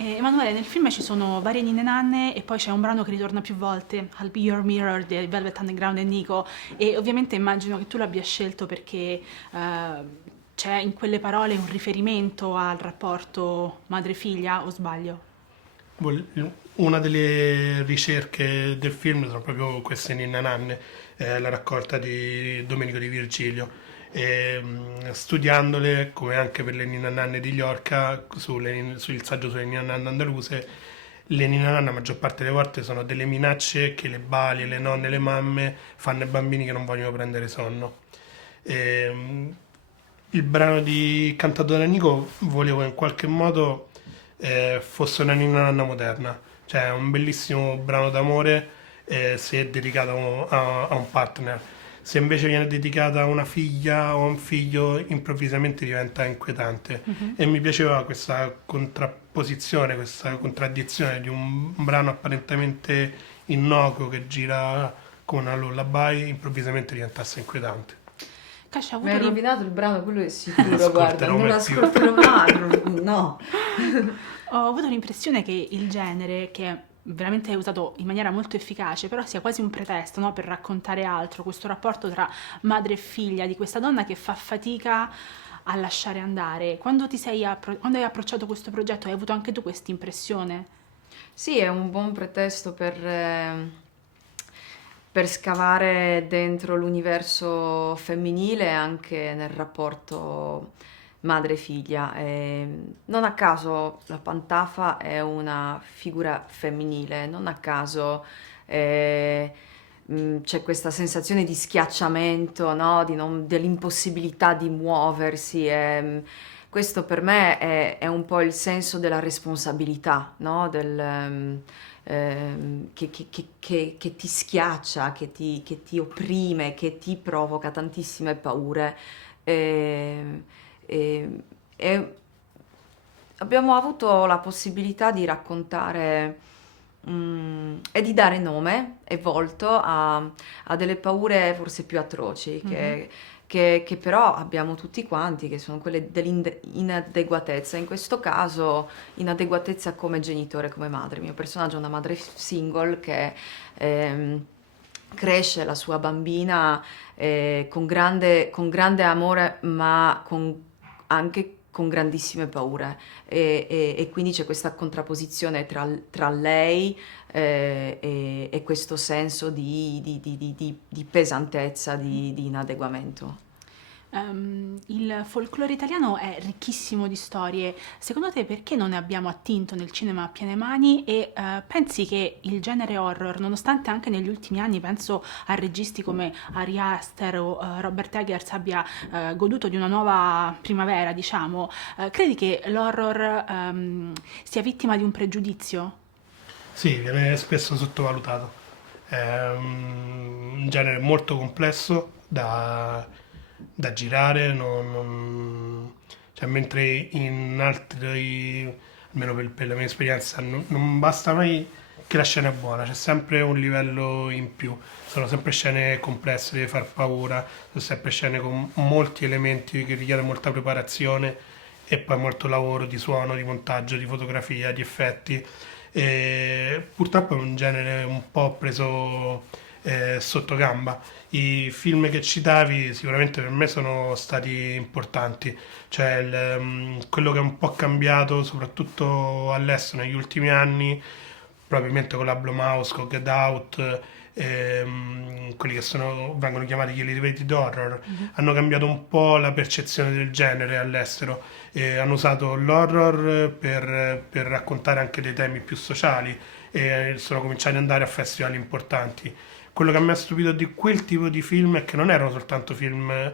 Emanuele, nel film ci sono varie ninne nanne e poi c'è un brano che ritorna più volte, I'll Be Your Mirror dei Velvet Underground e Nico, e ovviamente immagino che tu l'abbia scelto perché c'è in quelle parole un riferimento al rapporto madre-figlia, o sbaglio? Una delle ricerche del film sono proprio queste ninne nanne, la raccolta di Domenico Di Virgilio. E, studiandole, come anche per le ninne nanne di Llorca, sul saggio sulle ninne nanne andaluse, le ninne nanne la maggior parte delle volte sono delle minacce che le bali, le nonne, le mamme fanno ai bambini che non vogliono prendere sonno. E, il brano di cantato da Nico volevo in qualche modo fosse una ninna nanna moderna, cioè è un bellissimo brano d'amore se è dedicato a un partner. Se invece viene dedicata a una figlia o a un figlio, improvvisamente diventa inquietante. E mi piaceva questa contrapposizione, questa contraddizione di un brano apparentemente innocuo che gira come una lullaby, improvvisamente diventasse inquietante. Cascia, ha Mi hai avuto rovinato il brano, quello è Non sicuro, guarda, ascolterò non lo mai più. ascolterò mai, no. ho avuto l'impressione che il genere, che è veramente usato in maniera molto efficace, però sia quasi un pretesto, no, per raccontare altro, questo rapporto tra madre e figlia di questa donna che fa fatica a lasciare andare. Quando hai approcciato questo progetto, hai avuto anche tu questa impressione? Sì, è un buon pretesto per scavare dentro l'universo femminile anche nel rapporto madre-figlia. Non a caso la Pantafa è una figura femminile, non a caso eh, c'è questa sensazione di schiacciamento, no? Dell'impossibilità di muoversi. Questo per me è un po' il senso della responsabilità, no? Che ti schiaccia, che ti opprime, che ti provoca tantissime paure. E, e- e abbiamo avuto la possibilità di raccontare e di dare nome e volto a delle paure forse più atroci Mhm. che però abbiamo tutti quanti, che sono quelle dell'inadeguatezza. In questo caso, inadeguatezza come genitore, come madre. Il mio personaggio è una madre single che ehm, cresce la sua bambina con grande amore, ma anche con grandissime paure. E quindi c'è questa contrapposizione tra lei e questo senso di pesantezza, di inadeguamento. Il folklore italiano è ricchissimo di storie. Secondo te perché non ne abbiamo attinto nel cinema a piene mani e pensi che il genere horror, nonostante anche negli ultimi anni penso a registi come Ari Aster o Robert Eggers abbia goduto di una nuova primavera, diciamo, credi che l'horror sia vittima di un pregiudizio? Sì, viene spesso sottovalutato. È un genere molto complesso da girare, cioè, mentre in altri, almeno per la mia esperienza, non basta mai che la scena è buona, c'è sempre un livello in più. Sono sempre scene complesse, deve far paura, sono sempre scene con molti elementi che richiedono molta preparazione e poi molto lavoro di suono, di montaggio, di fotografia, di effetti. E purtroppo è un genere un po' preso sotto gamba. I film che citavi sicuramente per me sono stati importanti, cioè quello che è un po' cambiato soprattutto all'estero negli ultimi anni, probabilmente con la Blumhouse, con Get Out, quelli che vengono chiamati gli elevated horror, hanno cambiato un po' la percezione del genere all'estero e hanno usato l'horror per raccontare anche dei temi più sociali e sono cominciati ad andare a festival importanti. Quello che mi ha stupito di quel tipo di film è che non erano soltanto film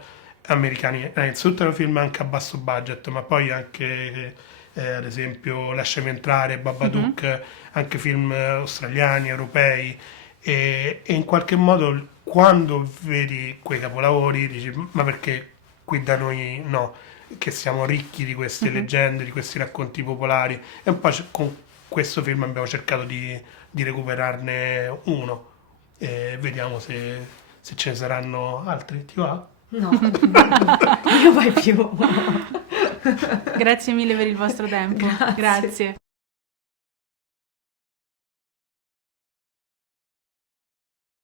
americani, innanzitutto erano film anche a basso budget, ma poi anche ad esempio Lasciami entrare, Mhm. Babadook, anche film australiani, europei e in qualche modo quando vedi quei capolavori dici ma perché qui da noi no, che siamo ricchi di queste Mhm. leggende, di questi racconti popolari e un po' con questo film abbiamo cercato di recuperarne uno e vediamo se ce ne saranno altri, ti va? No, io vai più. Grazie mille per il vostro tempo. Grazie. Grazie.